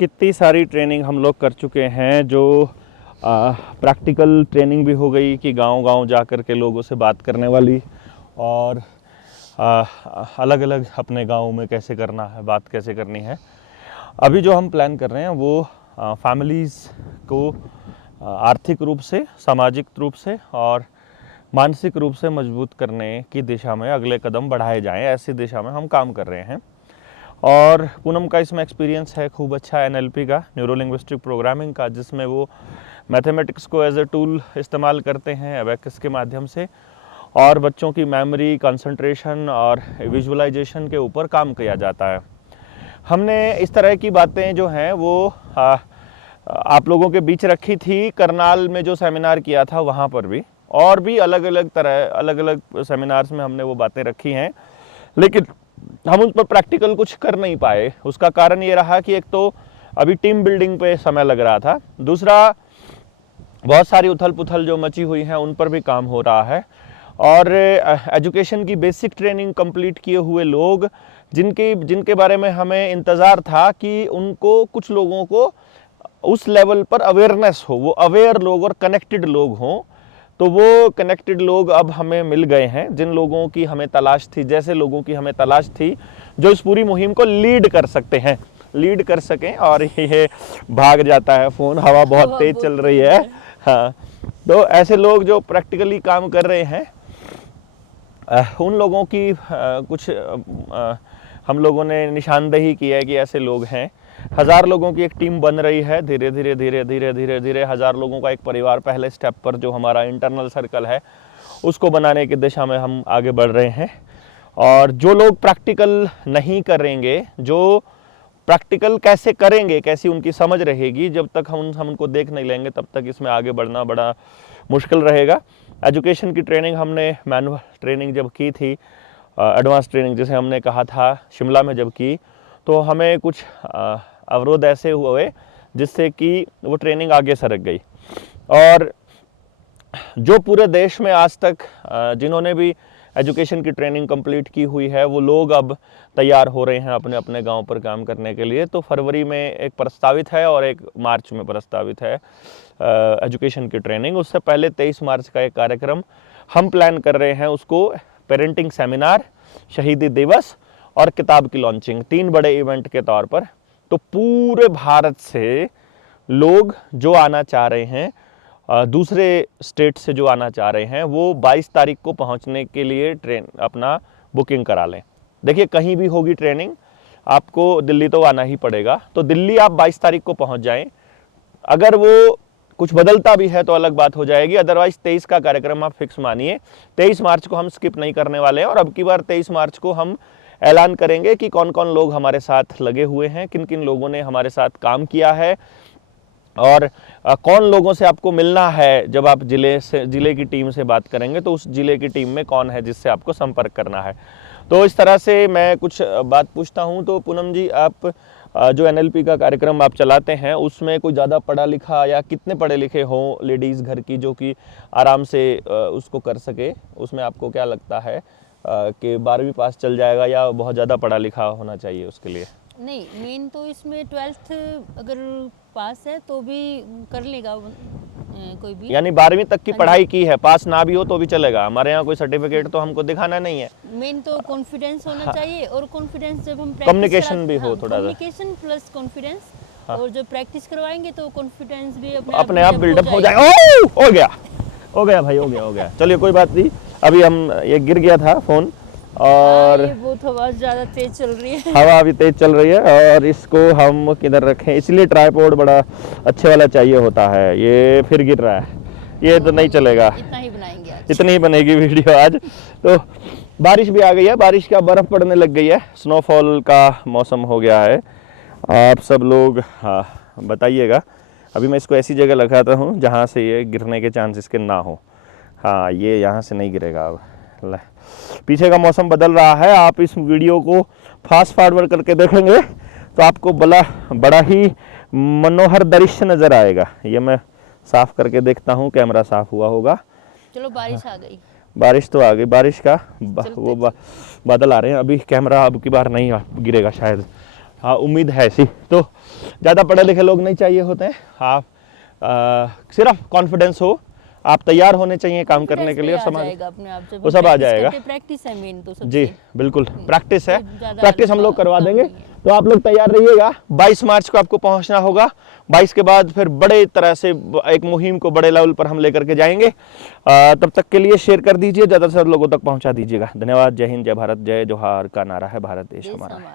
कितनी सारी ट्रेनिंग हम लोग कर चुके हैं, जो प्रैक्टिकल ट्रेनिंग भी हो गई कि गांव-गांव जा कर के लोगों से बात करने वाली, और अलग अलग अपने गांव में कैसे करना है, बात कैसे करनी है। अभी जो हम प्लान कर रहे हैं वो फैमिलीज़ को आर्थिक रूप से, सामाजिक रूप से और मानसिक रूप से मजबूत करने की दिशा में अगले कदम बढ़ाए जाएं, ऐसी दिशा में हम काम कर रहे हैं। और पूनम का इसमें एक्सपीरियंस है खूब अच्छा NLP का, न्यूरो लिंग्विस्टिक प्रोग्रामिंग का, जिसमें वो मैथमेटिक्स को एज ए टूल इस्तेमाल करते हैं अबैकस के माध्यम से, और बच्चों की मेमोरी, कंसंट्रेशन और विजुअलाइजेशन के ऊपर काम किया जाता है। हमने इस तरह की बातें जो हैं वो आप लोगों के बीच रखी थी करनाल में जो सेमिनार किया था वहाँ पर भी, और भी अलग अलग सेमिनार्स में हमने वो बातें रखी हैं, लेकिन हम उस पर प्रैक्टिकल कुछ कर नहीं पाए। उसका कारण ये रहा कि एक तो अभी टीम बिल्डिंग पे समय लग रहा था, दूसरा बहुत सारी उथल पुथल जो मची हुई हैं उन पर भी काम हो रहा है, और एजुकेशन की बेसिक ट्रेनिंग कंप्लीट किए हुए लोग जिनके बारे में हमें इंतज़ार था कि उनको, कुछ लोगों को उस लेवल पर अवेयरनेस हो, वो अवेयर लोग और कनेक्टेड लोग हों, तो वो कनेक्टेड लोग अब हमें मिल गए हैं, जिन लोगों की हमें तलाश थी, जैसे लोगों की हमें तलाश थी जो इस पूरी मुहिम को लीड कर सकते हैं, लीड कर सकें। और ये भाग जाता है फ़ोन, हवा बहुत तेज़ चल रही है। हाँ, तो ऐसे लोग जो प्रैक्टिकली काम कर रहे हैं, उन लोगों की कुछ हम लोगों ने निशानदेही की है कि ऐसे लोग हैं। 1000 लोगों की एक टीम बन रही है, धीरे धीरे 1000 लोगों का एक परिवार पहले स्टेप पर, जो हमारा इंटरनल सर्कल है उसको बनाने की दिशा में हम आगे बढ़ रहे हैं। और जो लोग प्रैक्टिकल नहीं करेंगे, जो प्रैक्टिकल कैसे करेंगे, कैसी उनकी समझ रहेगी, जब तक हम उनको देख नहीं लेंगे तब तक इसमें आगे बढ़ना बड़ा मुश्किल रहेगा। एजुकेशन की ट्रेनिंग हमने, मैनुअल ट्रेनिंग जब की थी, एडवांस ट्रेनिंग जिसे हमने कहा था, शिमला में जब की, तो हमें कुछ अवरोध ऐसे हुए जिससे कि वो ट्रेनिंग आगे सरक गई। और जो पूरे देश में आज तक जिन्होंने भी एजुकेशन की ट्रेनिंग कंप्लीट की हुई है, वो लोग अब तैयार हो रहे हैं अपने अपने गांव पर काम करने के लिए। तो फरवरी में एक प्रस्तावित है और एक मार्च में प्रस्तावित है एजुकेशन की ट्रेनिंग। उससे पहले 23 मार्च का एक कार्यक्रम हम प्लान कर रहे हैं, उसको पेरेंटिंग सेमिनार, शहीदी दिवस और किताब की लॉन्चिंग, 3 बड़े इवेंट के तौर पर। तो पूरे भारत से लोग जो आना चाह रहे हैं, दूसरे स्टेट से जो आना चाह रहे हैं, वो 22 तारीख को पहुंचने के लिए ट्रेन अपना बुकिंग करा लें। देखिए, कहीं भी होगी ट्रेनिंग, आपको दिल्ली तो आना ही पड़ेगा, तो दिल्ली आप 22 तारीख को पहुंच जाएं। अगर वो कुछ बदलता भी है तो अलग बात हो जाएगी, अदरवाइज 23 का कार्यक्रम आप फिक्स मानिए। 23 मार्च को हम स्किप नहीं करने वाले हैं, और अब की बार 23 मार्च को हम ऐलान करेंगे कि कौन कौन लोग हमारे साथ लगे हुए हैं, किन किन लोगों ने हमारे साथ काम किया है, और कौन लोगों से आपको मिलना है। जब आप जिले की टीम से बात करेंगे तो उस जिले की टीम में कौन है जिससे आपको संपर्क करना है। तो इस तरह से मैं कुछ बात पूछता हूं। तो पूनम जी, आप जो NLP का कार्यक्रम आप चलाते हैं, उसमें कोई ज़्यादा पढ़ा लिखा या कितने पढ़े लिखे हों लेडीज़ घर की, जो कि आराम से उसको कर सके, उसमें आपको क्या लगता है कि 12वीं पास चल जाएगा या बहुत ज़्यादा पढ़ा लिखा होना चाहिए उसके लिए? नहीं, मेन तो इसमें 12th अगर पास है तो भी कर लेगा कोई भी। यानी 12वीं तक की पढ़ाई की है, पास ना भी हो तो भी चलेगा? हमारे यहाँ कोई सर्टिफिकेट तो हमको दिखाना नहीं है। मेन तो कॉन्फिडेंस होना चाहिए, और कॉन्फिडेंस जब हम कम्युनिकेशन भी हो थोड़ा सा, कम्युनिकेशन प्लस कॉन्फिडेंस, और जब प्रैक्टिस करवाएंगे तो कॉन्फिडेंस भी अपने आप बिल्डअप हो जाए। हो गया भाई, हो गया। चलिए, कोई बात नहीं। अभी हम, ये गिर गया था फोन, और बहुत हवा ज़्यादा तेज चल रही है, हवा अभी तेज चल रही है, और इसको हम किधर रखें, इसलिए ट्राइपॉड बड़ा अच्छे वाला चाहिए होता है। ये फिर गिर रहा है, ये तो नहीं चलेगा। इतना ही बनाएंगे आज, इतनी ही बनेगी वीडियो आज। तो बारिश भी आ गई है, बारिश का बर्फ़ पड़ने लग गई है, स्नोफॉल का मौसम हो गया है। आप सब लोग बताइएगा। अभी मैं इसको ऐसी जगह लगाता हूँ जहाँ से ये गिरने के चांस इसके ना हो। हाँ, ये यहाँ से नहीं गिरेगा। अब पीछे का मौसम बदल रहा है, आप इस वीडियो को फास्ट फॉरवर्ड करके देखेंगे तो आपको बड़ा ही मनोहर दृश्य नज़र आएगा। ये मैं साफ़ करके देखता हूँ, कैमरा साफ़ हुआ होगा। चलो, बारिश आ गई, बारिश तो आ गई, बारिश का वो बादल आ रहे हैं। अभी कैमरा अब की बार नहीं गिरेगा शायद, हाँ उम्मीद है ऐसी। तो ज़्यादा पढ़े लिखे लोग नहीं चाहिए होते हैं, आप सिर्फ कॉन्फिडेंस हो, आप तैयार होने चाहिए काम करने के लिए, और समाज जाएगा अपने आप जब वो सब आ जाएगा। प्रैक्टिस है मेन तो सबसे। जी बिल्कुल, प्रैक्टिस है, कोई ज़्यादा प्रैक्टिस हम लोग करवा काम देंगे। नहीं है। तो आप लोग तैयार रहिएगा, 22 मार्च को आपको पहुंचना होगा। 22 के बाद फिर बड़े तरह से एक मुहिम को बड़े लेवल पर हम लेकर के जाएंगे। तब तक के लिए शेयर कर दीजिए, ज़्यादा से ज़्यादा लोगों तक पहुंचा दीजिएगा। धन्यवाद। जय हिंद, जय भारत, जय जोहार का नारा है, भारत देश देश हमारा है। हमारा।